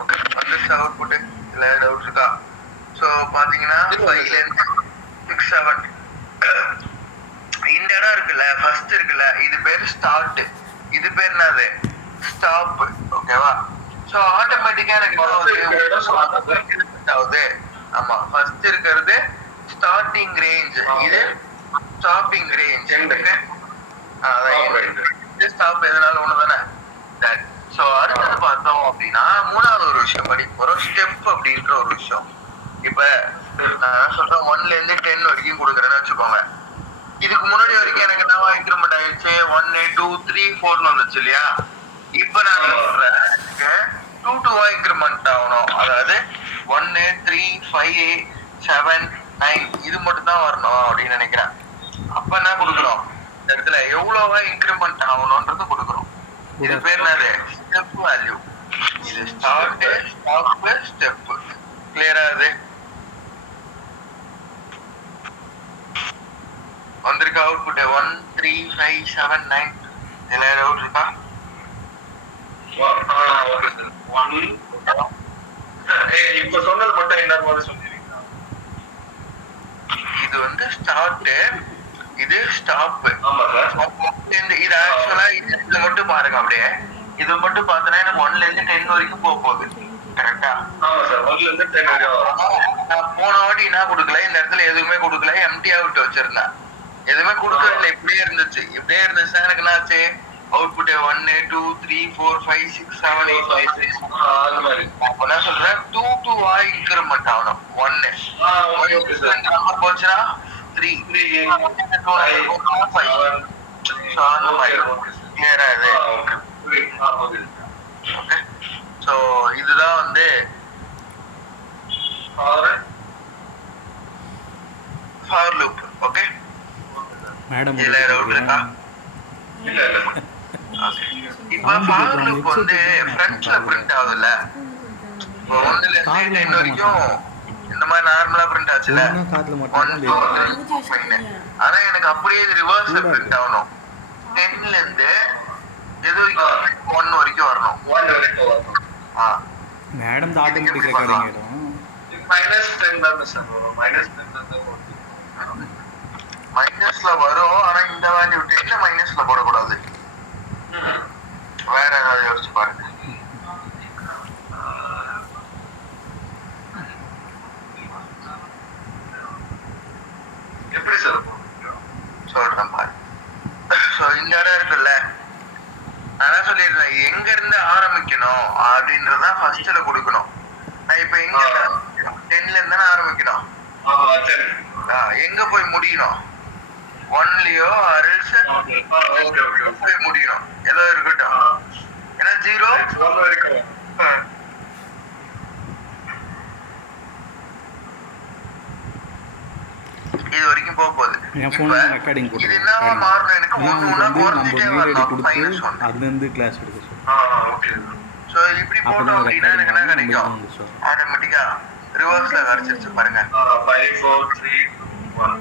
Okay வந்துருச்சு output. இல்லை doubt இருக்கா? ஸோ பார்த்தீங்கன்னா 5லேருந்து 6 7 இந்த இடம் இருக்குல்ல, ஃபர்ஸ்ட் இருக்குல்ல, இது பேர் ஸ்டார்ட், இது பேர் என்னது ஸ்டாப். ஓகேவா? ஸோ ஆட்டோமேட்டிக்கா எனக்கு ஆகுது. ஆமா, ஃபர்ஸ்ட் இருக்கிறது ஸ்டார்டிங் ரேஞ்ச், இது ஸ்டாப்பிங் ரேஞ்ச். ஸ்டாப் எதனால ஒண்ணு தானே. ஸோ அடுத்தது பார்த்தோம் அப்படின்னா மூணாவது ஒரு விஷயம் படி போறோம், ஸ்டெப் அப்படின்ற ஒரு விஷயம். இப்ப நான் சொல்றேன் 1லேருந்து 10 வரைக்கும் கொடுக்குறேன்னு வச்சுக்கோங்க. இதுக்கு முன்னாடி வரைக்கும் எனக்கு என்னவா இன்க்ரிமெண்ட் ஆயிடுச்சு, 1 2 3 4 வந்துச்சு இல்லையா? இப்ப நான் சொல்றேன் 2 2 இன்க்ரிமெண்ட் ஆகணும். அதாவது 1 3 5 7 9 இது மட்டும் தான் வரணும் அப்படின்னு நினைக்கிறேன். அப்ப என்ன கொடுக்குறோம், இந்த இடத்துல எவ்வளவா இன்க்ரிமெண்ட் ஆகணும்ன்றது கொடுக்குறோம். இது பேர் என்னது ஸ்டெப் வேல்யூ. இது ஸ்டார்ட் ஸ்டாப் ஸ்டெப். கிளியரா? அது வந்திருக்கா அவுட்புட் 1 3 5 7 9 எல்லாரும் அவுட் இருக்கா? Okay sir. 1 இப்ப சொன்னது மட்டும் என்ன மாதிரி சொல்லிருக்கீங்க? இது வந்து ஸ்டார்ட், இது ஸ்டாப். ஆமா சார். இது ஆக்சுவலா இது மட்டும் பாருங்க, அப்படியே இது மட்டும் பார்த்தனா எனக்கு 1லேருந்து 10 வரைக்கும் போகுது. கரெக்டா? ஆமா சார். 1லேருந்து 10 வரைக்கும். நான் போன வாட்டி என்ன கொடுக்கல, இந்த இடத்துல எதுவுமே கொடுக்கல, எம்டியா விட்டு வச்சிருந்தேன். எதுவுமே கொடுக்கவே இல்லை, இப்படியே இருந்துச்சு. இப்படியே இருந்துச்சுன்னா எனக்கு என்ன ஆச்சு, அவுட்புட் 1 2 3 4 5 6 7 8 9 அந்த மாதிரி. அப்ப என்ன சொல்றேன், 2 2 இன்க்ரிமெண்ட் ஆகணும். 1 ஓகே சார். நம்பர் போச்சுன்னா 3 3 5 கிளியரா? இது ஓகே. ஸோ இதுதான் வந்து ஃபார் லூப். ஓகே மேடம் இதுல டவுட் இருக்கா? இல்ல இல்ல. இப்போ ஃபார் லூப் வந்து ஃப்ரண்ட்ல பிரிண்ட் ஆகுதுல்ல, இப்போ 1லேருந்து 10 வரைக்கும் இந்த மாதிரி நார்மலா பிரிண்ட் ஆச்சுல, 1 2 3 4 5. ஆனா எனக்கு அப்படியே இது ரிவர்ஸ்ல பிரிண்ட் ஆகணும். 10லேருந்து எது வரைக்கும் 1 வரைக்கும் வரணும். 1 வரைக்கும் வரணும். மேடம் தான் ஆட்டோமேட்டிக் ரெக்கார்டிங் ஆயிடும். -10 தான் சார் வரும். -10 தான் வரும். மைனஸ்ல வரும். ஆனா இந்த வேல்யூ 10ல மைனஸ்ல போடக்கூடாது. வேற ஏதாவது யோசிச்சு பாருங்க. எப்படி சார் சொல்றேன் பாரு. ஸோ இந்த இடம் இருக்குல்ல, நான் சொல்லிடுறேன் எங்க இருந்து ஆரம்பிக்கணும் அப்படின்றதான் ஃபர்ஸ்ட்ல கொடுக்கணும். நான் இப்ப எங்க 10ல இருந்து ஆரம்பிக்கணும். எங்க போய் முடியணும், 1லயோ போய் முடியணும். ஏதோ இருக்கட்டும், ஏன்னா 0 1 வரைக்கும் இது வரைக்கும் போக போகுது. என் ஃபோன்ல ரெக்கார்டிங் போட்டு இது என்னவா மாறணும், எனக்கு ஒண்ணு குறைஞ்சிட்டே வரணும். அதுல இருந்து கிளாஸ் எடுக்க சொல்லு. ஓகே. சோ இப்படி போட்டோம் அப்படின்னா எனக்கு என்ன கிடைக்கும், ஆட்டோமேட்டிக்கா ரிவர்ஸ்ல கிடைச்சிருச்சு பாருங்க. 5 4 3 2 1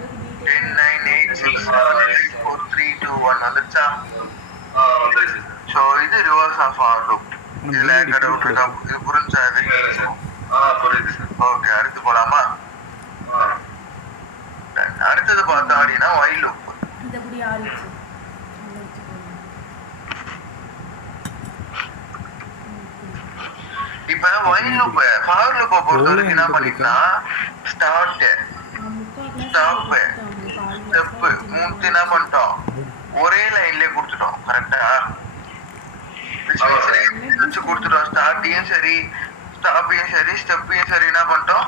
10 9 8 6 7 6 4 3 2 1 வந்துச்சா? வந்துருச்சு. சோ இது ரிவர்ஸ் ஆஃப் ஃபார் லூப். இதுல டவுட் இருக்கா? இது புரிஞ்சா? இது புரியுது சார். ஓகே, அடுத்து போலாமா? அடுத்தது பார்த்தோம் அப்படின்னா while loop. இப்ப while loop for loop பொறுத்த வரைக்கும் என்ன பண்ணிக்கலாம், ஸ்டார்ட் ஸ்டாப் ஸ்டெப் மூணு என்ன பண்ணிட்டோம், ஒரே லைன்லயே கொடுத்துட்டோம். கரெக்டா? கொடுத்துட்டோம். ஸ்டார்ட்டையும் சரி ஸ்டாப்பையும் சரி ஸ்டெப்பையும் சரி என்ன பண்ணிட்டோம்,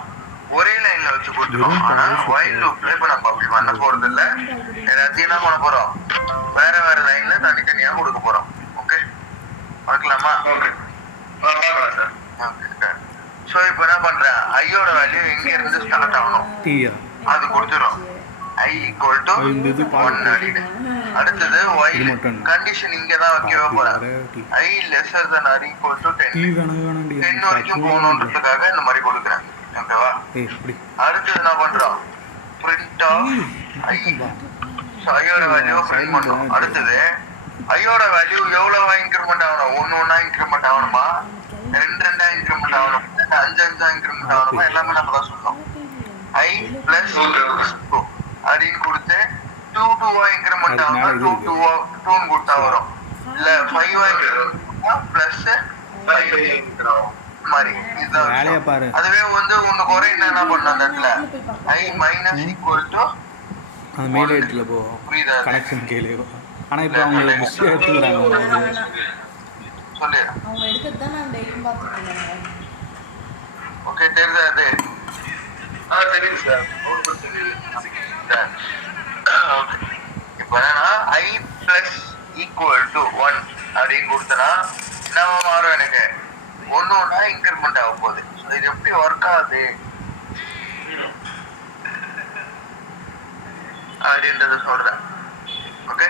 ஒரே லைன்ல வச்சு கொடுத்துட்டோம். ஆனா while loopல இப்ப நம்ம அப்படி பண்ண போறது இல்ல. எல்லாத்தையும் என்ன பண்ண போறோம், வேற வேற லைன்ல தனித்தனியா கொடுக்க போறோம். ஓகே, பார்க்கலாமா? ஓகே, பார்க்கலாம் சார். சோ இப்ப என்ன பண்றேன், ஐயோட வேல்யூ எங்க இருந்து ஸ்டார்ட் ஆகணும் அது கொடுத்துரும். I equal to 1 அப்படின்னு. அடுத்தது while கண்டிஷன் இங்க தான் வைக்கவே போறேன். I lesser than or equal to 10 வரைக்கும் போகணுன்றதுக்காக இந்த மாதிரி கொடுக்குறேன். ஓகேவா? அடுத்தது என்ன பண்றோம், print of I. சோ ஐயோட வேல்யூ பிரிண்ட் பண்றோம். அடுத்தது ஐயோட வேல்யூ எவ்வளவா இன்கிரிமெண்ட் ஆகணும், ஒண்ணு ஒண்ணா இன்கிரிமெண்ட் ஆகணுமா? ரெண்டு ரெண்டா இன்க்ரிமெண்ட் ஆகணும், அஞ்சு அஞ்சா இன்க்ரிமெண்ட் ஆகணுமா, எல்லாமே நம்ம தான் சொல்லணும். I plus 2 அப்படின்னு கொடுத்து 2 2 இன்க்ரிமெண்ட் ஆகும்னா 2 2 2 கொடுத்தா வரும். இல்ல 5 பிளஸ் 5 மாதிரி இதுதான் வேலையை பாரு. அதுவே வந்து ஒண்ணு குறை என்ன பண்ணணும் அந்த இடத்துல I minus equal to அந்த மெயில் ஐடியில் போ, புரியுதா அது? கனெக்ஷன் கேளு. ஆனால் இப்போ அவங்க பிஸியாக எடுத்துக்கிறாங்க. சொல்லு. அவங்க எடுக்கிறது தான் நான் டெய்லியும் பார்த்துட்டு இருக்கேன். ஓகே, தெரியுதா அது? தெரியுது சார். அவுட்புட் தெரியுது. ஓகே, இப்போ என்னன்னா I plus equal to 1 அப்படின்னு கொடுத்தனா என்னவா மாறும்? எனக்கு ஒன்று ஒன்றா இன்க்ரிமெண்ட் ஆக போகுது. ஸோ இது எப்படி ஒர்க் ஆகுது அப்படின்றத சொல்றேன். ஓகே,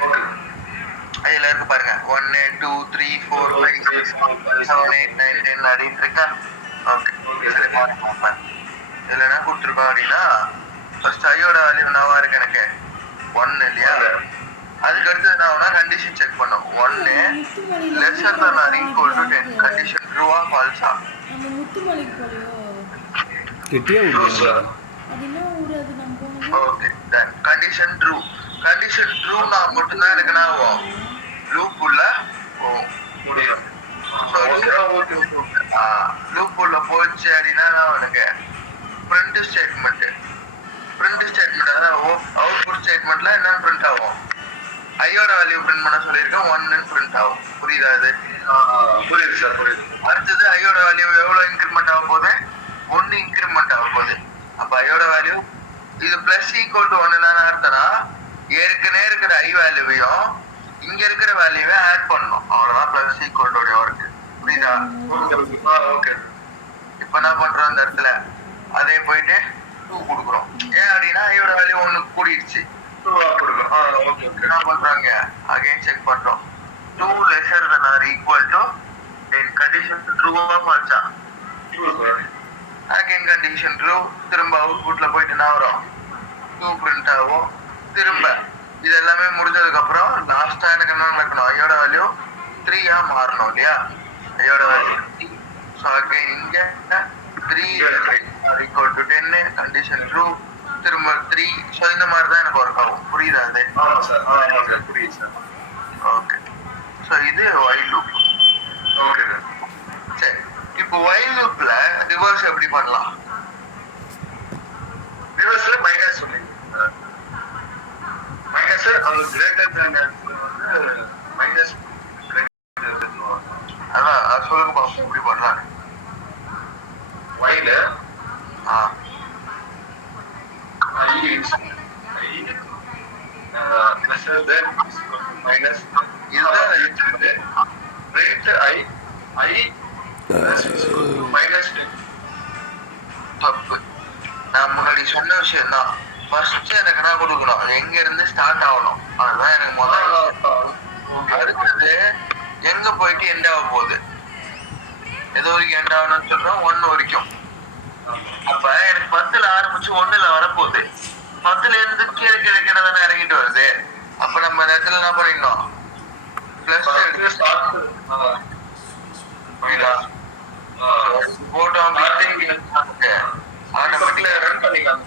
அதுல இருக்கு பாருங்க 1 2 3 4 5 6 7 8 9 10 அப்படின்னு இருக்கா? ஓகே, இதுல என்ன கொடுத்துருக்கோம் அப்படின்னா ஃபர்ஸ்ட் ஐயோட வேல்யூ என்னவா இருக்கு? எனக்கு 1 இல்லையா? அதுக்கு அடுத்து என்ன ஆகும்னா கண்டிஷன் செக் பண்ணும். 1 lesser than or equal to 10 condition ட்ரூவா ஃபால்ஸா? நம்ம முத்துமலைக்கு போலையோ கிட்டியே ட்ரூ விடுங்க. சார். அது என்ன ஊர்? அது நம்ம போனது ஓகே, தென் கண்டிஷன் ட்ரூனா மட்டும்தான் எனக்கு என்ன ஆகும்? லூப் உள்ள போகும். முடியும். ஸோ லூப் உள்ள போச்சு அப்படின்னா எனக்கு பிரிண்ட் ஸ்டேட்மெண்ட் அதாவது அவுட்புட் ஸ்டேட்மெண்ட்ல என்ன பிரிண்ட் ஆகும்? ஐயோட வேல்யூ பிரிண்ட் பண்ண சொல்லியிருக்கேன், 1 பிரிண்ட் ஆகும். புரியுதா அது? புரியுது சார், புரியுது. அடுத்தது ஐயோட வேல்யூ எவ்வளவு இன்க்ரிமெண்ட் ஆக போகுது? 1 இன்க்ரிமெண்ட் ஆக போகுது. அப்ப ஐயோட வேல்யூ இது பிளஸ் ஈக்குவல் டு 1 என்ன அர்த்தம்னா ஏற்கனவே இருக்கிற ஐ வேல்யூவையும் இங்க இருக்கிற வேல்யூவை ஆட் பண்ணணும். அவ்வளவுதான் பிளஸ் ஈக்குவல் டு ஒர்க். புரியுதா? ஓகே. இப்ப என்ன பண்றோம் இந்த இடத்துல? அதே போயிட்டு 2 கொடுக்குறோம். ஏன் அப்படின்னா ஐயோட வேல்யூ 1 கூடிடுச்சு. என்ன பண்றாங்க? அகைன் செக் பண்றோம். 2 lesser than or equal to 10 condition true ஆ false ஆ? Again condition true. திரும்ப அவுட்புட்ல போயிட்டு என்ன வரும்? 2 பிரிண்ட் ஆகும். திரும்ப இது எல்லாமே முடிஞ்சதுக்கு அப்புறம் லாஸ்டா எனக்கு என்ன நடக்கணும்? ஐயோட வேல்யூ 3 ஆ மாறணும் இல்லையா? ஐயோட வேல்யூ 3. ஸோ அகைன் இங்க 3 equal to 10 கண்டிஷன் ட்ரூ. திரும்ப 3. ஸோ இந்த மாதிரி தான் எனக்கு ஒர்க் ஆகும். புரியுதா அது? ஆமா சார், புரியுது சார். ஓகே, ஸோ இது while loop. ஓகே. சரி, இப்போ while loopல ரிவர்ஸ் எப்படி பண்ணலாம்? ரிவர்ஸ்ல மைனஸ் சொன்னீங்க. மைனஸ் அது கிரேட்டர் தென் வந்து மைனஸ் அதான் அது சொல்லுங்க பாப்போம் எப்படி பண்ணலாம். வைல ஆ I is lesser than minus இதுதான் rate I plus minus 10. தப்பு. நான் முன்னாடி சொன்ன விஷயம் தான். ஃபர்ஸ்ட் எனக்கு என்ன கொடுக்கணும்? அது எங்க இருந்து ஸ்டார்ட் ஆகணும், அதுதான் எனக்கு முதல்ல. அடுத்தது எங்க போயிட்டு எண்ட் ஆக போகுது? எது வரைக்கும் எண்ட் ஆகணும்னு சொல்றோம்? 1 வரைக்கும். அப்ப எனக்கு 10ல ஆரம்பிச்சு 1ல வரப்போகுது. 10ல இருந்து கீழே கீழே கீழே தானே இறங்கிட்டு வருது. அப்ப நம்ம இந்த இடத்துல என்ன பண்ணிடணும்? பிளஸ் எடுத்து போட்டோம் ஆட்டோமேட்டிக்கா ரன் பண்ணிக்கலாம்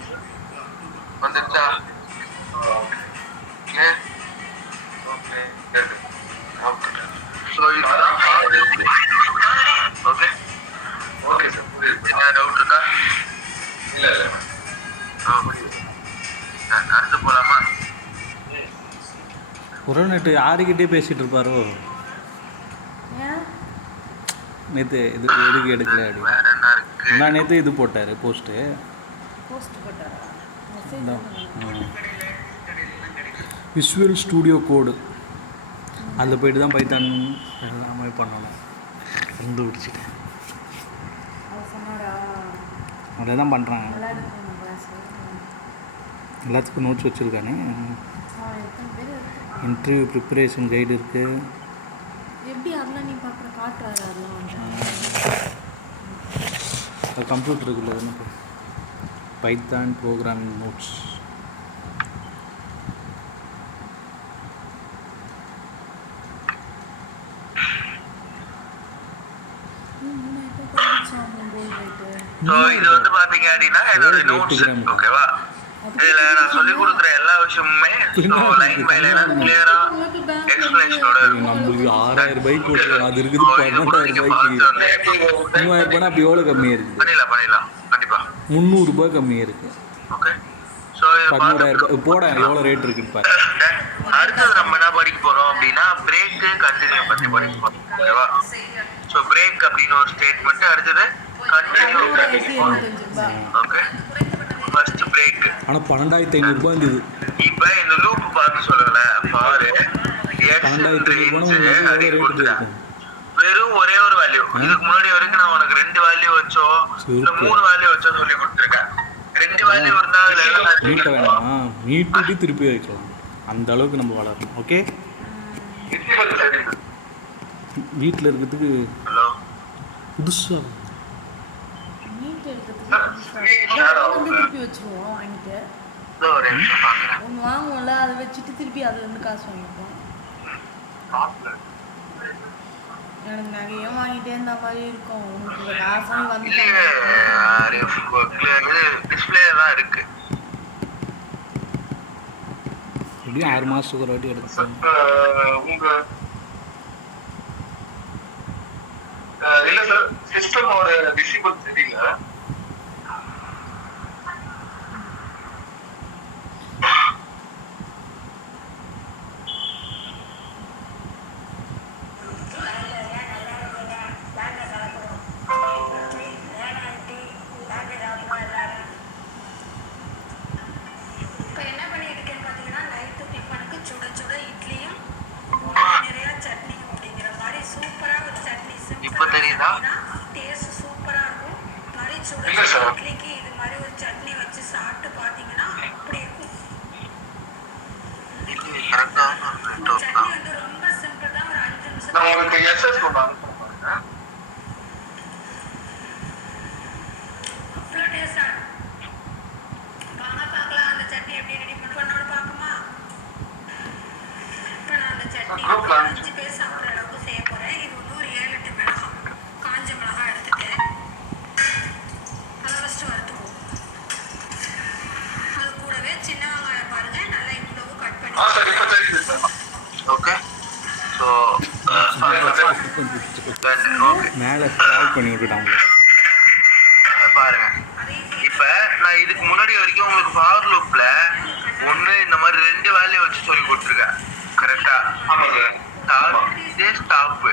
வந்துச்சா? ஓகே ஓகே சார், புரியுது. என்ன டவுட் இருக்கா? இல்ல புரியுது. அடுத்து போலாமா? ஒரு நேற்று யாருக்கிட்டே பேசிகிட்டு இருப்பாரோ ஏன் நேற்று இது எதுக்கு எடுக்கல அப்படி. வேற என்ன இருக்கு? நான் நேற்று இது போட்டார் போஸ்ட்டு. போஸ்ட் போட்டாரா? மெசேஜ் விஷுவல் ஸ்டூடியோ கோடு அதில் போயிட்டு தான் பைத்தான் எல்லாமே பண்ணணும். கண்டுபிடிச்சிட்டேன். அவர் சொன்னாரா? அதை தான் பண்ணுறாங்க. விளையாடுறோம் கிளாஸ். எல்லாத்துக்கும் நோட்ஸ் வச்சுருக்கானே. எத்தனை பேர் இருக்கு? இன்டர்வியூ ப்ரிப்பரேஷன் கைடு இருக்குது. எப்படி அதெல்லாம் நீ பார்க்குற காட்டுறாரு? அதெல்லாம் வந்து அது கம்ப்யூட்டருக்குள்ள தானே பைத்தான் ப்ரோக்ராமிங் நோட்ஸ். ஸோ இது வந்து பாத்தீங்க அப்படின்னா என்னோட நோட்ஸ் ஓகேவா. இதுல நான் சொல்லி கொடுக்குற எல்லா விஷயமுமே லைன் பை லைனா கிளியரா எக்ஸ்பிளனேஷனோட நம்மளுக்கு 6000 ரூபாய்க்கு கொடுக்கலாம், அது இருக்குது 12,000 ரூபாய்க்கு. 3000 ரூபாய்னா அப்படி எவ்வளோ கம்மியாக இருக்குது? பண்ணிடலாம் கண்டிப்பா. 300 ரூபாய் கம்மியாக இருக்கு. ஓகே ஸோ 11,000 ரூபாய் போட எவ்வளோ ரேட் இருக்குன்னு பாரு. அடுத்தது நம்ம என்ன படிக்க போறோம் அப்படின்னா பிரேக்கு கண்டினியூ பத்தி படிக்க போறோம் ஓகேவா. ஸோ பிரேக் அப்படின்னு ஒரு ஸ்டேட்மெண்ட், அடுத்தது கண்டினியூ. Okay first break. ஆனால் 12,500 ரூபாய் இருந்தது. இப்போ இந்த லூப் பார்த்து சொல்லுங்களேன். பாரு 12,500 ரூபாய் வெறும் ஒரே ஒரு வேல்யூ. இதுக்கு முன்னாடி வரைக்கும் நான் உனக்கு 2 வேல்யூ வச்சோ இல்ல 3 வேல்யூ வச்சோ சொல்லி கொடுத்துருக்கேன். 2 வேல்யூ இருந்தா மீட்ட வேணாமா, மீட்டு திருப்பி வைக்கலாம். அந்த அளவுக்கு நம்ம வளரணும். ஓகே வீட்டில் இருக்கிறதுக்கு ஹலோ புதுசாக நீட் எடுக்கிறதுக்கு திருப்பி வச்சுருவோம் வாங்கிட்டு. ஒரு நிமிஷம் பாக்குறேன். ஒன்று வாங்குவோம்ல, அதை வச்சுட்டு திருப்பி அது வந்து காசு வாங்கிப்போம். எனக்கு நகையும் வாங்கிட்டே இருந்த மாதிரி இருக்கும். உங்களுக்கு காசும் வந்து டிஸ்பிளே தான் இருக்கு. எப்படியும் 6 மாதத்துக்கு ஒரு வாட்டி எடுத்துக்கோங்க. உங்க இல்ல சார், சிஸ்டமோட விசிபிள் தெரியல. இப்போ தெரியுதா? டேஸ்ட் சூப்பரா இருக்கும். மாதிரி சுட இல்ல சார். இட்லிக்கு இது மாதிரி ஒரு சட்னி வச்சு சாப்பிட்டு பாத்தீங்கன்னா அப்படி இருக்கும். கரெக்டான சட்னி வந்து ரொம்ப சிம்பிள் தான், ஒரு 5 நிமிஷம். நான் உங்களுக்கு எஸ்எஸ் ஒன்று அனுப்புறேன். அவ்வளோ டேஸ்டா வாங்க பார்க்கலாம். அந்த சட்னி எப்படி ரெடி பண்ணோட பார்க்குமா? இப்போ நான் அந்த சட்னி 5 பேர் சாப்பிட்ற அளவுக்கு செய்ய போறேன். இது வந்து ஒரு 7-8 மிளகாய், காஞ்ச மிளகாய் எடுத்துட்டு அதை ஃபஸ்ட்டு வறுத்துக்குவோம். அது கூடவே சின்ன வெங்காயம் பாருங்க, நல்லா இவ்வளவு கட் பண்ணி. சார் இப்போ தெரியுது சார். ஓகே ஸோ மேலே ஸ்க்ரால் பண்ணி விட்டுட்டாங்க பாருங்க. இப்ப நான் இதுக்கு முன்னாடி வரைக்கும் உங்களுக்கு ஃபார் லூப்ல ஒண்ணு இந்த மாதிரி 2 வேல்யூ வச்சு சொல்லி கொடுத்துருக்கேன். கரெக்டா? ஸ்டாப்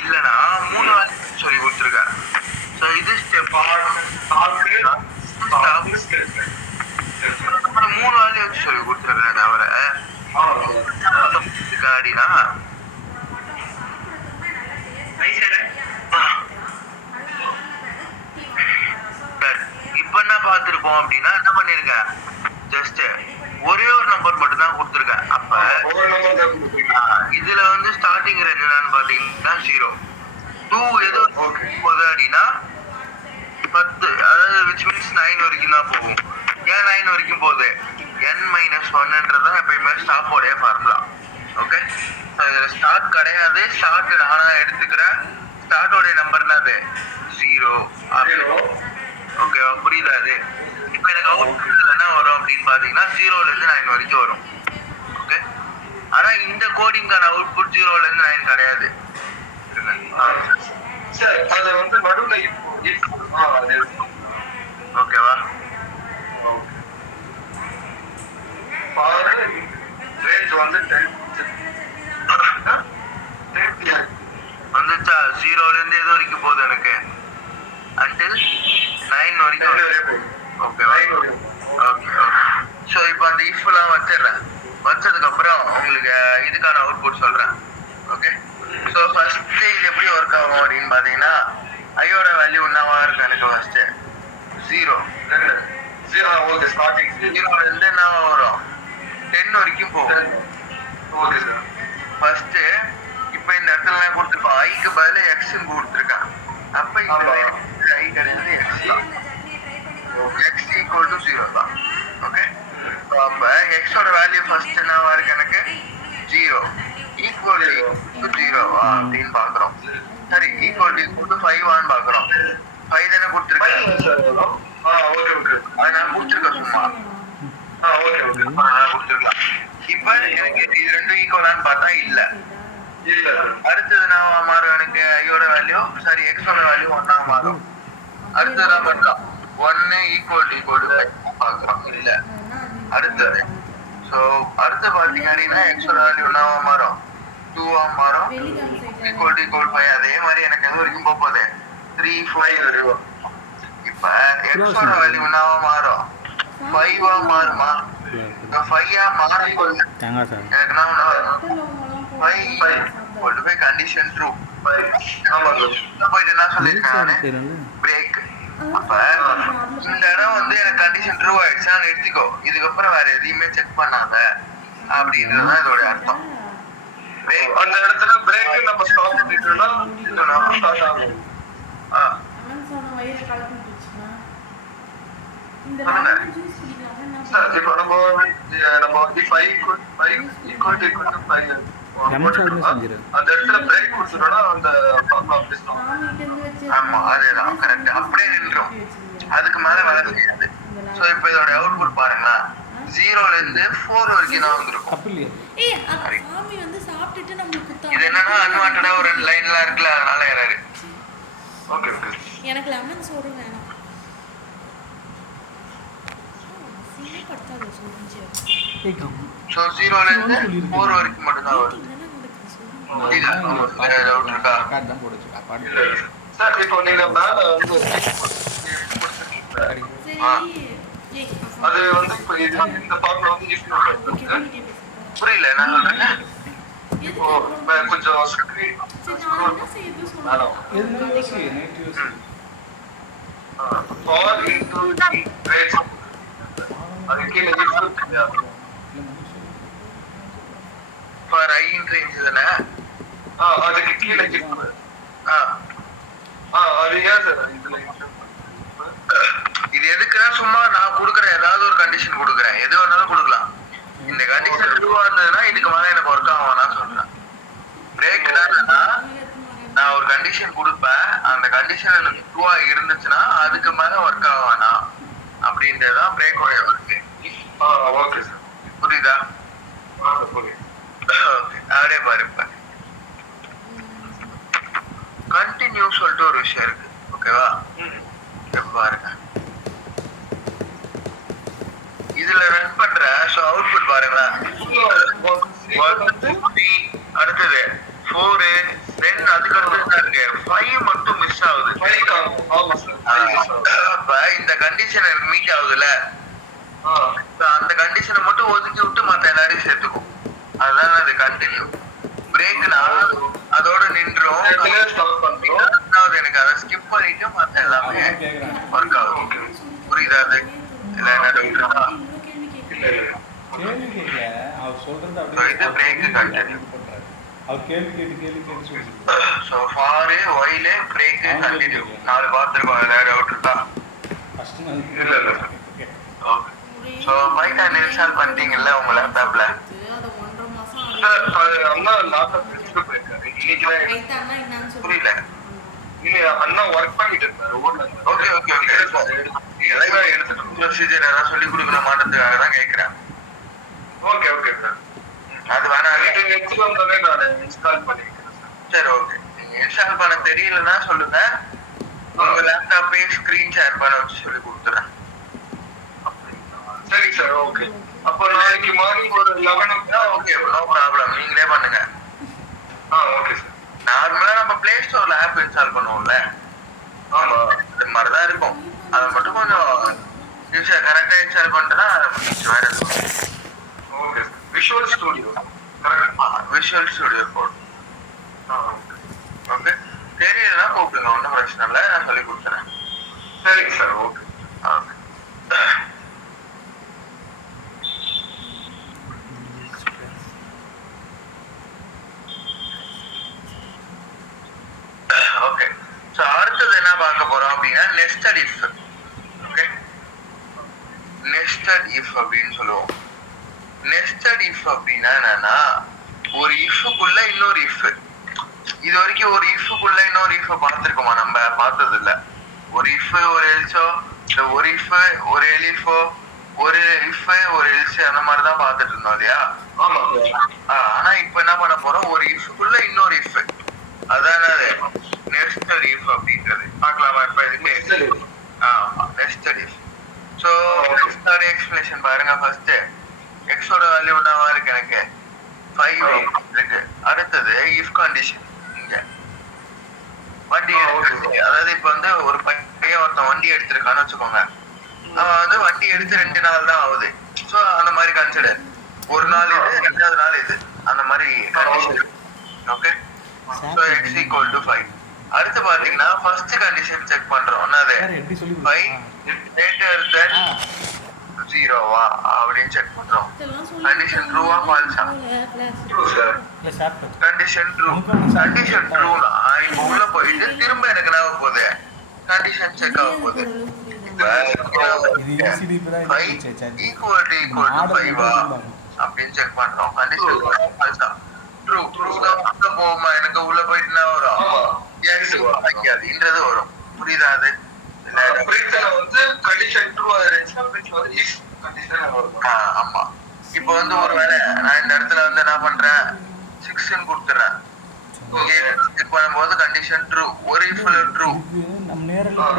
இல்லனா 3 வேல்யூ சொல்லி கொடுத்துருக்கேன். ஸோ இது ஸ்டெப் 3 வேல்யூ வச்சு சொல்லி கொடுத்துருக்கேன். தவிர அப்படின்னா இப்ப என்ன பார்த்திருப்போம் அப்படின்னா என்ன பண்ணிருக்கேன், ஜஸ்ட் ஒரே ஒரு நம்பர் மட்டும் தான் கொடுத்துருக்கேன். அப்ப இதுல வந்து ஸ்டார்டிங் ரேஞ்ச் என்னன்னு பாத்தீங்கன்னா 0 2 எது போகுது அப்படின்னா 10, அதாவது விச் மீன்ஸ் 9 வரைக்கும் தான் போகும். ஏன் 9 வரைக்கும் போகுது? n-1ன்றதான் எப்பயுமே ஸ்டாப்போடைய ஃபார்முலா. ஓகே இதுல ஸ்டார்ட் கிடையாது, ஸ்டார்ட் நானா எடுத்துக்கிறேன். ஸ்டார்டோடைய நம்பர் என்னது 0. ஓகேவா? புரியுதா? அது இப்போ எனக்கு அவுட்புட் என்ன வரும் அப்படின்னு பாத்தீங்கன்னா 0ல இருந்து 9 வரைக்கும் வரும். ஓகே ஆனா இந்த கோடிங்கான அவுட்புட் 0ல இருந்து 9 கிடையாது. சார் அது வந்து நடுவுல ஓகேவா? பாரு ரேஞ்ச் வந்து 10 வந்துச்சா? 0ல இருந்து எது வரைக்கும் போகுது எனக்கு? until 9 வரைக்கும். ஓகேவா? ஓகே ஸோ இப்போ அந்த இஃப்லாம் வச்சிடுறேன். வச்சதுக்கு அப்புறம் உங்களுக்கு இதுக்கான அவுட்புட் சொல்றேன். ஓகே ஸோ ஃபர்ஸ்ட் இது எப்படி ஒர்க் ஆகும் அப்படின்னு பாத்தீங்கன்னா ஐயோட வேல்யூ என்னவா இருக்கு எனக்கு ஃபர்ஸ்ட் 0. ஓகே ஸ்டார்டிங் 0ல இருந்து என்னவா வரும் 10 வரைக்கும் போகும். Okay sir. ஃபர்ஸ்ட் இப்போ இந்த இடத்துல கொடுத்துருப்போம் ஐக்கு பதில் எக்ஸ்ன்னு கொடுத்துருக்கான். அப்ப இந்த ஐ கிடையாது எக்ஸ் தான். எக்ஸ் ஈக்குவல் டு 0 தான். ஓகே அப்ப எக்ஸோட வேல்யூ ஃபர்ஸ்ட் என்னவா இருக்கு எனக்கு 0 ஈக்குவல் டு 0 அப்படின்னு பாக்குறோம். சரி ஈக்குவல் டு 5 ஆன்னு பாக்குறோம் 5 தானே கொடுத்துருக்கேன் ஓகே ஓகே அது நான் கொடுத்துருக்கேன் சும்மா ஓகே ஓகே நான் கொடுத்துருக்கலாம் இப்ப எனக்கு இது ரெண்டும் ஈக்குவலான்னு பார்த்தா இல்ல இல்ல அடுத்தது நான் மாறும் எனக்கு ஐயோட வேல்யூ சாரி எக்ஸோட வேல்யூ 1 மாறும் அடுத்தது நான் பண்ணலாம் 1 ஈக்குவல் டு பாக்குறோம் இல்ல அடுத்தது சோ அடுத்து பாத்தீங்க அப்படின்னா எக்ஸோட வேல்யூ 1 மாறும் 2 மாறும் ஈக்குவல் டு 5 அதே மாதிரி எனக்கு எது வரைக்கும் போகுது 3 5 வரும் இப்ப எக்ஸோட வேல்யூ 1 மாறும் 5 மாறுமா 5 மாறும் தேங்காய் சார் எனக்கு என்ன ஒண்ணு 5 கண்டிஷன் ட்ரூ போயிட்டு என்ன சொல்லிருக்கேன் பிரேக் அப்ப இந்த இடம் வந்து எனக்கு கண்டிஷன் ட்ரூ ஆயிடுச்சுன்னா எடுத்துக்கோ இதுக்கப்புறம் வேற எதையுமே செக் பண்ணாத அப்படின்றதுதான் இதோட அர்த்தம் பிரேக் அந்த இடத்துல பிரேக் நம்ம ஸ்டாப் பண்ணிட்டோம்னா ஸ்டார்ட் ஆகும் அவன் சொன்ன வயிறு கலப்பி போச்சுன்னா இந்த ஆமாங்க. ஜூஸ் குடிக்கலாமா என்ன சார் இப்போ நம்ம வந்து 5 ஈக்குவல் டு 5 லெமன் சாதமே செஞ்சிரு அந்த இடத்துல பிரேக் கொடுத்துட்டோம்னா அந்த ஃபார்முலா அப்படியே ஸ்டாப் சாமிகிட்ட இருந்து வச்சு ஆமா அதேதான் கரெக்ட் அப்படியே நின்றோம் அதுக்கு மேல வேலை செய்யாது சோ இப்போ இதோட அவுட்புட் பாருங்களேன் 0ல இருந்து 4 வரைக்கும் தான் வந்திருக்கும் தப்பு இல்லையா ஏய் அந்த சாமி வந்து சாப்பிட்டுட்டு நம்மளுக்கு குத்தா இது என்னன்னா அன்வான்டடா ஒரு 2 லைன்லாம் இருக்குல்ல அதனால ஏறாரு ஓகே ஓகே எனக்கு லெமன் சோறு வேணாம் படுத்தாத சொல்லுச்சு சோ 0ல இருந்து 4 வரைக்கும் மட்டும் தான் வரும் வேற ஏதாவது doubt இருக்கா அக்கா தான் போடுச்சு அப்பாடி இல்ல சார் இப்போ நீங்க மேல வந்து சரி ஆ. ஏய் அது வந்து இப்போ இந்த ஃபார்முலா வந்து யூஸ் பண்ணுறது புரியல நான் சொல்றேன் இப்போ கொஞ்சம் ஸ்க்ரீன் மேல எதுனா யோசி நைட் யோசி ஃபார் இன்டு ரேட் அது கீழே யூஸ் பண்ணுங்க ஃபார் ஐ இன் ரேஞ்ச் தானே அதுக்கு கீழே கிஃப்ட் அது ஏன் சார் இதுல இது எதுக்குன்னா சும்மா நான் கொடுக்குறேன் ஏதாவது ஒரு கண்டிஷன் கொடுக்குறேன் எது வேணாலும் கொடுக்கலாம் இந்த கண்டிஷன் ட்ரூவா இருந்ததுன்னா இதுக்கு மேல எனக்கு ஒர்க் ஆகும் சொல்றேன் பிரேக் நான் ஒரு கண்டிஷன் கொடுப்பேன் அந்த கண்டிஷன் எனக்கு ட்ரூவா இருந்துச்சுன்னா அதுக்கு மேல ஒர்க் ஆவானா அப்படின்றதுதான் பிரேக்கோட இருக்கு ஓகே சார் புரியுதா புரியுது அப்படியே பாரு இப்ப கண்டினியூ சொல்லிட்டு ஒரு விஷயம் இருக்கு ஓகேவா இப்ப பாருங்க இதுல ரன் பண்ற சோ அவுட்புட் பாருங்களேன் அடுத்தது 4 தென் அதுக்கு அடுத்தது இருக்கு 5 மட்டும் மிஸ் ஆகுது ஆமா சார் அப்ப இந்த கண்டிஷன் எனக்கு மீட் ஆகுதுல அந்த கண்டிஷனை மட்டும் ஒதுக்கி விட்டு மத்த எல்லாரையும் சேர்த்துக்கும் அதுதான் அது கண்டினியூ பிரேக்னா அதோட நின்றோம் அதாவது எனக்கு அதை ஸ்கிப் பண்ணிட்டு மத்த எல்லாமே ஒர்க் ஆகும் புரியுதா அது இல்ல என்ன டவுட்டா கேள்வி கேட்கல அவர் சொல்றது So, இது break continue. பண்றாரு அவர் கேள்வி கேட்டு சொல்லிட்டு சோ ஃபார் ஒயில பிரேக் கண்டினியூ நாலு பார்த்துருக்கோம் ஏதாவது டவுட் இருக்கா ஃபர்ஸ்ட் இல்ல இல்ல ஓகே சோ பைத்தான் இன்ஸ்டால் பண்ணிட்டீங்கல்ல உங்க லேப்டாப்ல அது 1.5 மாசம் சார் அண்ணா லேப்டாப் எடுத்துட்டு போயிருக்காரு இன்னைக்கு தான் கைத்தானா என்னன்னு சொல்லு புரியல இல்ல அண்ணா ஒர்க் பண்ணிட்டு இருந்தாரு ஊர்ல இருந்து ஓகே ஓகே ஓகே எல்லாம் எடுத்துட்டு ப்ரொசீஜர் ஏதாவது சொல்லி கொடுக்கணும் மாட்டதுக்காக தான் கேட்கிறேன் ஓகே ஓகே சார் அது வேணாம் வீட்டுக்கு எடுத்துட்டு வந்தோடனே நான் இன்ஸ்டால் பண்ணிக்கிறேன் சார் சரி ஓகே நீங்க இன்ஸ்டால் பண்ண தெரியலன்னா சொல்லுங்க உங்க லேப்டாப்பே ஸ்கிரீன் ஷேர் பண்ண வச்சு சொல்லி கொடுத்துறேன் சரி சார் ஓகே அப்போ நாளைக்கு மார்னிங் ஒரு 11 ஓகே நோ ப்ராப்ளம் நீங்களே பண்ணுங்க ஓகே சார் நார்மலா நம்ம பிளே ஸ்டோர்ல ஆப் இன்ஸ்டால் பண்ணுவோம்ல ஆமா இந்த மாதிரிதான் இருக்கும் அதை மட்டும் கொஞ்சம் கரெக்டா இன்ஸ்டால் பண்ணிட்டேன்னா வேற இருக்கும் okay sir visual studio visual studio code okay தெரியலன்னா கூப்பிடுங்க ஒன்றும் பிரச்சனை இல்லை நான் சொல்லி கொடுத்துறேன் சரிங்க sir okay okay okay so அடுத்தது என்ன பார்க்க போறோம் அப்படின்னா nested if okay nested if அப்படின்னு சொல்லுவோம் நெஸ்டட் இஃப் அப்படின்னா என்னன்னா ஒரு இஃப்க்குள்ள இன்னொரு இஃப் இது வரைக்கும் ஒரு இஃப்க்குள்ள இன்னொரு இஃப் பார்த்துருக்கோமா? நம்ம பார்த்தது இல்ல. ஒரு இஃப் ஒரு எல்சோ, ஒரு இஃப் ஒரு எலிஃபோ, ஒரு இஃப் ஒரு எல்ஸ் அந்த மாதிரி தான் பார்த்துட்டு இருந்தோம் இல்லையா? ஆமா சார். ஆனா இப்ப என்ன பண்ண போறோம், ஒரு இஃப்க்குள்ள இன்னொரு இஃப், அதான் நெஸ்டட் இஃப் அப்படின்றது. பார்க்கலாமா இப்ப இதுக்கு? Nested if. So next explanation பாருங்க. ஃபர்ஸ்ட் எக்ஸோட வேல்யூ என்னவா இருக்கு? எனக்கு 5 இருக்கு. அடுத்தது இஃப் கண்டிஷன். இங்க வண்டி அதாவது இப்ப வந்து ஒரு பையன் ஒருத்தன் வண்டி எடுத்திருக்கான்னு வச்சுக்கோங்க. அவன் வந்து வண்டி எடுத்து 2 நாள் தான் ஆகுது. ஸோ அந்த மாதிரி கன்சிடர். ஒரு நாள் இது, 2வது நாள் இது, அந்த மாதிரி condition. Okay. So X equal to 5. அடுத்து பாத்தீங்கன்னா ஃபர்ஸ்ட் கண்டிஷன் செக் பண்றோம். என்னது? 5 greater than 0வா அப்படின்னு செக் பண்றோம். கண்டிஷன் ட்ரூவா ஃபால்ஸா? True sir. Condition true. Condition ட்ரூனா இப்போ உள்ள போயிட்டு திரும்ப எனக்கு என்ன ஆக போகுது? கண்டிஷன் செக் ஆக போகுது. ஈக்குவல் டு 5வா அப்படின்னு செக் பண்றோம். கண்டிஷன் ஃபால்ஸா? ட்ரூ. ட்ரூனா உள்ள போகுமா? எனக்கு உள்ள போயிட்டு என்ன வரும்? எக்ஸ் வைக்காதுன்றது வரும். புரியுதா? அது பிரிண்ட்ல வந்து கண்டிஷன் ட்ரூ ஆயிருச்சுன்னா பிரிண்ட் வந்து இஃப் கண்டிஷன் வரும். ஆமா. இப்போ வந்து ஒருவேளை நான் இந்த இடத்துல வந்து என்ன பண்றேன், 6ன்னு கொடுத்துறேன். இங்க செக் பண்ணும்போது கண்டிஷன் ட்ரூ. ஒரு இஃப்ல ட்ரூ,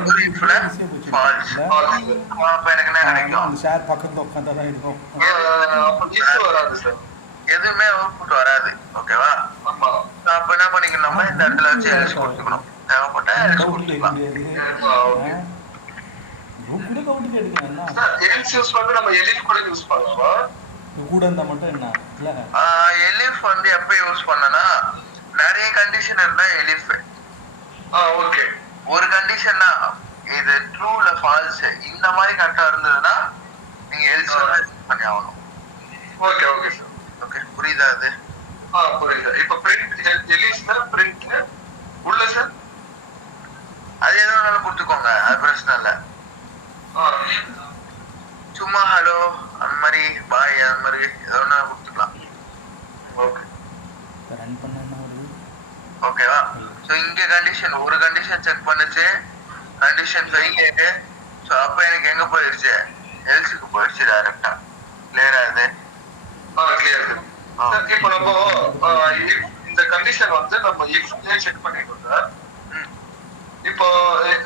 ஒரு இஃப்ல ஃபால்ஸ். அப்ப எனக்கு என்ன கிடைக்கும்? அப்ப இஃப் வராது சார். எதுவுமே அவுட்புட் வராது. ஓகேவா? ஆமா. அப்ப என்ன பண்ணிக்கணும், நம்ம இந்த இடத்துல வச்சு எல்ஸ் கொடுத்துக்கணும். தேவைப்பட்ட எல்ஸ் கொடுத்துக்கலாம். சார் எல்ஸ் யூஸ் பண்ணி நம்ம எலிஃப் கூட யூஸ் பண்ணலாமா? எலிஃப் வந்து எப்ப யூஸ் பண்ணனா, நிறைய கண்டிஷன் இருந்தா எலிஃப். ஓகே. ஒரு கண்டிஷன்னா இது ட்ரூல ஃபால்ஸ் இந்த மாதிரி கரெக்டா இருந்ததுன்னா நீங்க எல்ஸ் பண்ணி ஆகணும். Okay okay sir. ஓகே, புரியுதா? அது புரியுது. இப்ப பிரிண்ட் எலிஸ்ல பிரிண்ட் உள்ள சார் அது எதுனாலும் கொடுத்துக்கோங்க, அது பிரச்சனை இல்லை. சும்மா ஹலோ அந்த மாதிரி பாய் அந்த மாதிரி ஏதோ ஒன்று கொடுத்துக்கலாம். ஓகே. ஓகேவா? ஸோ இங்கே கண்டிஷன் ஒரு கண்டிஷன் செக் பண்ணுச்சு, கண்டிஷன் ஃபெயிலியரு. ஸோ அப்போ எனக்கு எங்கே போயிடுச்சு? எல்ஸுக்கு போயிடுச்சு டைரக்டா. கிளியரா? அது கிளியர் சார். இப்போ நம்ம இந்த கண்டிஷன் வந்து நம்ம இஃப் செக் பண்ணிட்டோம் சார். இப்போ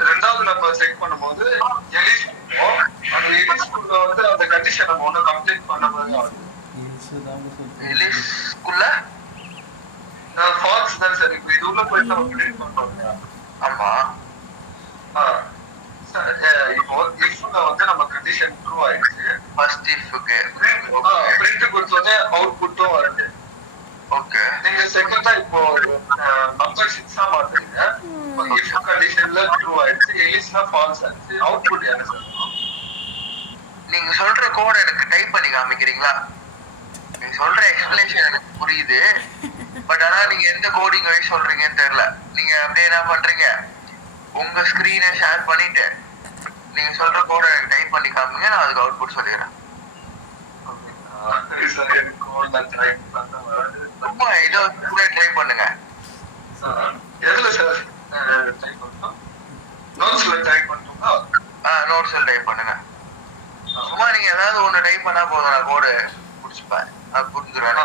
ரெண்டாவது நம்ம செக் பண்ணும்போது எலிஸ் அந்த எலிஸ்குள்ள வந்து அந்த கண்டிஷன் நம்ம ஒன்றும் கம்ப்ளீட் பண்ணும்போது எலிஸ்குள்ள ஃபால்ஸ் தான் சார். இப்போ இது உள்ள போயிட்டு நம்ம பிரிண்ட் பண்றோம். ஆமா. இப்போ இஃப்ல வந்து நம்ம கண்டிஷன் ட்ரூ ஆயிடுச்சு. ஃபர்ஸ்ட் இஃப்க்கு பிரிண்ட் கொடுத்தோடனே அவுட்புட்டும் வருது. ஓகே. நீங்க செகண்டா இப்போ நம்பர் 6 மாத்துறீங்க. இஃப் கண்டிஷன்ல ட்ரூ ஆயிடுச்சு, எலிஸ்ல ஃபால்ஸ் ஆயிடுச்சு. அவுட்புட் என்ன சார்? நீங்க சொல்ற கோட் எனக்கு டைப் பண்ணி காமிக்கிறீங்களா? நீங்க சொல்ற எக்ஸ்பிளனேஷன் எனக்கு புரியுது. பட் ஆனா நீங்க எந்த கோடிங் வழி சொல்றீங்கன்னு தெரியல. நீங்க அப்படியே என்ன பண்றீங்க, உங்க ஸ்கிரீனை ஷேர் பண்ணிட்டு நீங்க சொல்ற கோட எனக்கு டைப் பண்ணி காமிங்க, நான் அதுக்கு அவுட்புட் சொல்லிடுறேன். சும்மா இதை கூட ட்ரை பண்ணுங்க. எதுல சார் டைப் பண்ணணும்? நோட்ஸ்ல டைப் பண்ணணுமா? நோட்ஸ்ல டைப் பண்ணுங்க. சும்மா நீங்க ஏதாவது ஒண்ணு டைப் பண்ணா போதும், நான் கோடு முடிச்சுப்பேன். அது புரிஞ்சுருவேன்.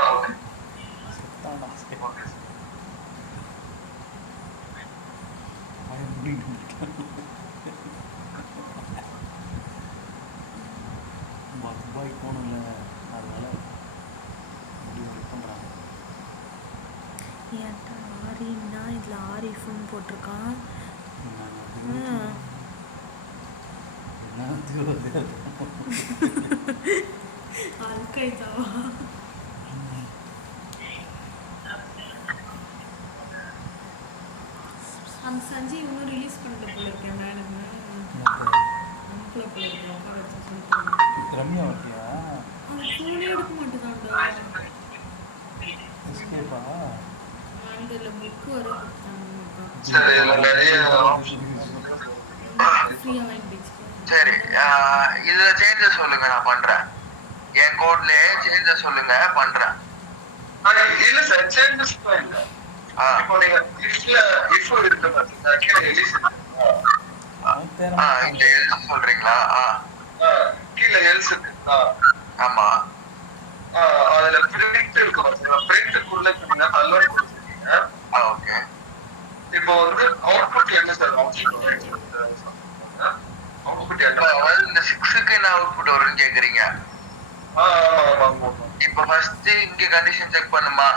ஆரின்னா இதுல ஆரிஃப்னு போட்டிருக்கான். அல்கைதாவா? அந்த சஞ்சய் இன்னும் ரிலீஸ் பண்ணல போல இருக்கேன். மேடம் அனுப்பல போல இருக்கேன். உட்கார வச்சு சொல்லிட்டு ரம்யா வட்டியா? அவன் ஃபோனே எடுக்க மாட்டேதான்டா. அந்த புக்கு வர கொடுத்தாங்க. சரி, இதுல சேஞ்சஸ் சொல்லுங்க, நான் பண்றேன். என் கோட்லயே சேஞ்சஸ் சொல்லுங்க, பண்றேன். இல்ல சார் சேஞ்சஸ் இல்ல. இப்போ நீங்க இஃப்ல இஃப் இருக்கு பாத்தீங்கன்னா கீழே எலிஸ் இந்த எழுத சொல்றீங்களா? கீழே எல்ஸ் இருக்குங்களா? ஆமா. அதுல பிரிண்ட் இருக்கு பாத்தீங்களா? பிரிண்ட்டுக்குள்ள நீங்க அலோன் கொடுத்துருக்கீங்க. ஓகே. இப்போ வந்து அவுட்புட் என்ன சார்? அவுட்புட் என்ன? இந்த 6க்கு என்ன அவுட்புட் வரும்னு கேக்குறீங்க? இப்ப ஃபர்ஸ்ட் இங்க கண்டிஷன் செக் பண்ணுமா?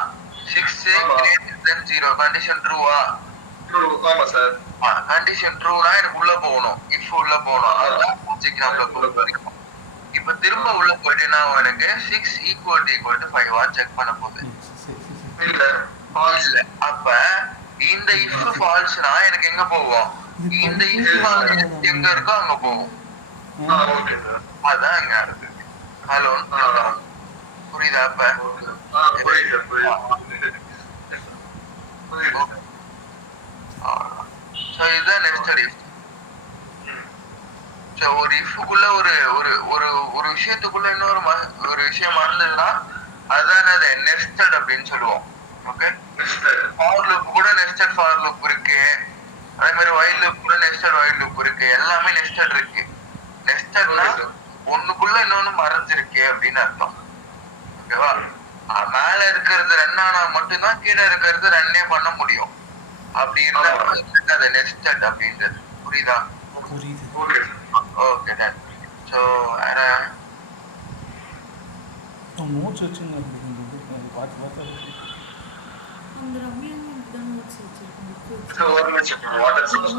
6 greater than 0 கண்டிஷன் ட்ரூவா? ட்ரூ. ஆமா சார். கண்டிஷன் ட்ரூனா எனக்கு உள்ள போகணும். இஃப் உள்ள போகணும். அதான் லாஜிக் நம்மள பொறுத்தவரைக்கும். இப்ப திரும்ப உள்ள போயிட்டேன்னா எனக்கு 6 = 5 செக் பண்ண போகுது. இல்ல ஃபால்ஸ். அப்ப இந்த இஃப் ஃபால்ஸ்னா எனக்கு எங்க போவோம்? இந்த இஃப் எங்க இருக்கோ அங்க போவோம். Okay sir. அதான் இங்க இருக்கு. ஹலோ புரியுதா? அப்ப புரியுது புரியுது. சோ இதுதான் நெஸ்டட் இஃப். சோ ஒரு இஃப்க்குள்ள ஒரு ஒரு ஒரு ஒரு விஷயத்துக்குள்ள இன்னொரு ஒரு விஷயம் மறந்ததுன்னா அதான் அது நெஸ்டட் அப்படின்னு சொல்லுவோம். ஓகே. ஃபார் லூப் கூட நெஸ்டட் ஃபார் லூப் இருக்கு. அதே மாதிரி வைல் லூப் கூட நெஸ்டட் வைல் லூப் இருக்கு. எல்லாமே நெஸ்டட் இருக்கு. நெஸ்டட்னா ஒண்ணுக்குள்ள இன்னொன்னு மறைஞ்சிருக்கு அப்படின்னு அர்த்தம். ஓகேவா? மேல இருக்கிறது ரன் ஆனா மட்டும்தான் கீழே இருக்கிறது ரன்னே பண்ண முடியும். அப்படி இருந்தா அது நெஸ்டட் அப்படின்றது. புரியுதா? Okay done. சோ வேற நோட்ஸ் வச்சுங்க பார்த்து பார்த்து அந்த ரம்யாவும் இப்படிதான் நோட்ஸ் வச்சிருக்கோம். ஒரு நிமிஷம் வாட்டர் சோர்ஸ்.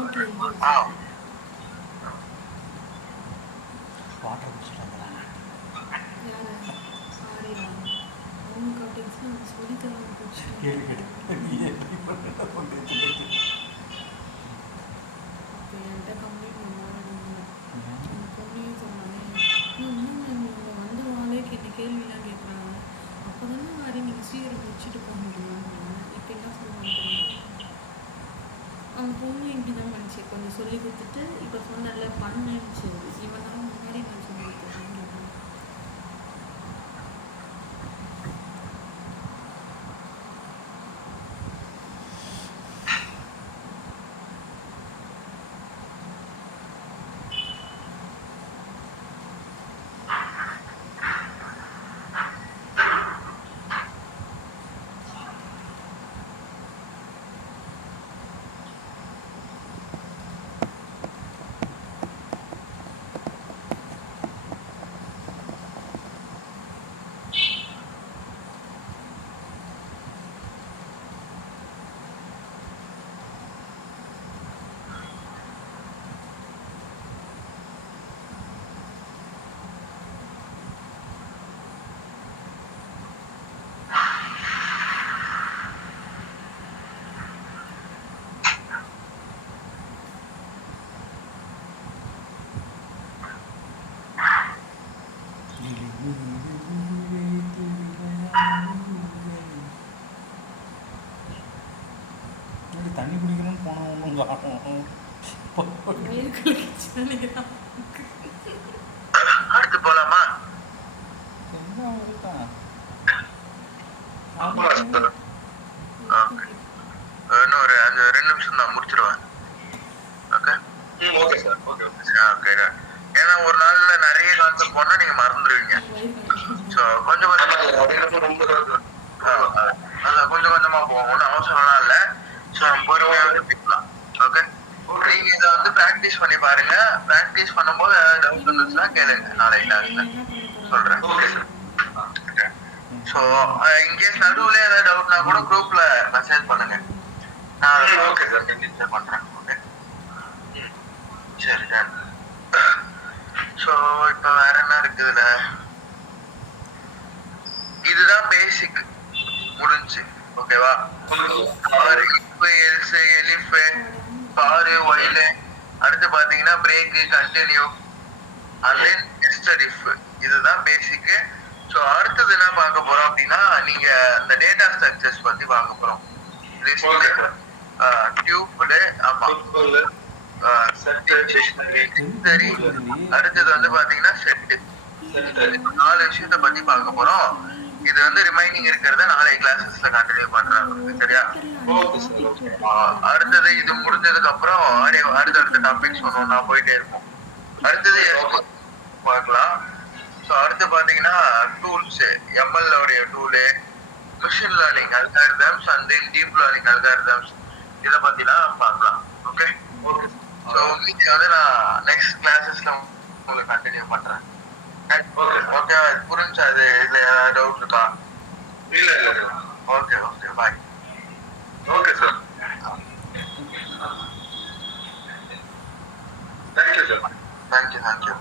வாட்டர் குடிச்சிட்டாங்களா? அவங்க காட்டிங்ஸ்லாம் சொல்லி தரணும். கேள்வி இப்போ என்கிட்ட கம்ப்ளைண்ட் பண்ணாங்க. அந்த பொண்ணையும் சொன்னாங்க, இன்னும் நீங்கள் வந்து வாழே கேட்ட கேள்விலாம் கேட்குறாங்க. அப்போ தானே மாதிரி நீங்கள் சீக்கிரம் முடிச்சுட்டு போக முடியும். இப்போ என்ன சொல்லுவாங்க? அவங்க பொண்ணு இப்படி தான் பண்ணிச்சு. கொஞ்சம் சொல்லி கொடுத்துட்டு இப்போ சொன்னல பண்ணுச்சு. இவன் தான் முன்னாடி நான் சொல்லி கொடுத்துருக்கேன். தண்ணி குடிக்கணும்னு போனோம் ஒன்றும் காணும். அடுத்து போலாமா? என்ன இருக்கான் இன்னும் ஒரு 2 நிமிஷம் தான் முடிச்சிருவேன். Okay. Okay sir. Okay okay. ஏன்னா ஒரு நாள்ல நிறைய கான்செப்ட் போனா நீங்க மறந்துடுவீங்க. ஸோ கொஞ்சம் அதான் கொஞ்சம் கொஞ்சமா போவோம். ஒன்றும் அவசரம்லாம் இல்லை. ஸோ பொறுமையாக பேசலாம். ஓகே. நீங்க இதை வந்து ப்ராக்டிஸ் பண்ணி பாருங்க. ப்ராக்டிஸ் பண்ணும்போது ஏதாவது டவுட் இருந்துச்சுன்னா கேளுங்க. நாளை கிளாஸ்ல சொல்றேன். ஸோ இன்கேஸ் நடுவில் ஏதாவது டவுட்னா கூட குரூப்ல மெசேஜ் பண்ணுங்க. நான் ஓகே சார் கண்டிப்பாக பண்றேன். ஓகே சரி டன். ஸோ இப்போ வேற என்ன இருக்குதுல? இதுதான் பேசிக் முடிஞ்சு. ஓகேவா? இப்போ எல்ஸ் எலிஃப் ஃபார் வைல் அடுத்து பாத்தீங்கன்னா break continue and then nested if. இதுதான் பேசிக். ஸோ அடுத்தது என்ன பார்க்க போறோம் அப்படின்னா நீங்க இந்த டேட்டா ஸ்ட்ரக்சர்ஸ் பத்தி பார்க்க போறோம். டியூப்ல ஆமா சரி. அடுத்தது வந்து பாத்தீங்கன்னா செட். 4 விஷயத்த பத்தி பார்க்க போறோம். இது வந்து ரிமைனிங் இருக்கிறத நாளை கிளாஸஸ்ல கண்டினியூ பண்றாங்க. சரியா? Okay sir okay. அடுத்தது இது முடிஞ்சதுக்கு அப்புறம் அடுத்தடுத்த டாபிக்ஸ் ஒன்று போயிட்டே இருக்கும். அடுத்தது பார்க்கலாம். ஸோ அடுத்து பார்த்தீங்கன்னா டூல்ஸ், எம்எல் உடைய tool, machine learning algorithms and then deep learning algorithms, இதை பற்றிலாம் பார்க்கலாம். ஓகே ஓகே ஸோ மீதி வந்து நான் நெக்ஸ்ட் கிளாஸஸ்ல உங்களுக்கு கண்டினியூ பண்றேன். ஓகே ஓகே புரிஞ்சா? அது இதுல ஏதாவது டவுட் இருக்கா? இல்ல இல்ல okay okay bye. Okay sir. Thank you sir. Thank you.